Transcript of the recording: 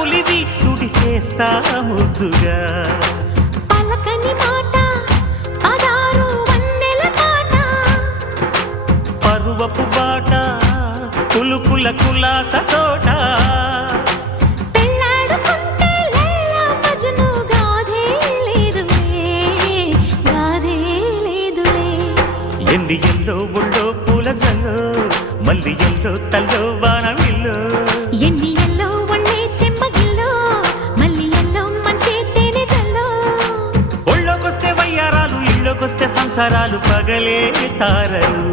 ఉలివి తుడి చేస్తా ముద్దుగా పలకని మాట పదారు వన్నెల మాట పరువపు బాట కులుకుల కులాస తోట పెళ్ళాడుకుంటే లైలా మజ్ను గాథే లేదులే గాథే లేదులే ఎన్ని ఎల్లో ఒళ్ళో పూల జల్లో మల్లి ఎల్లో తల్లో వానవిల్లో ఎన్ని ఎల్లో ఒళ్ళే చెమ్మగిల్లో మల్లి ఎల్లో మంచి తేనె జల్లో ఒళ్ళోకొస్తే వయ్యారాలు ఇళ్ళోకొస్తే సంసారాలు పగలే తారలు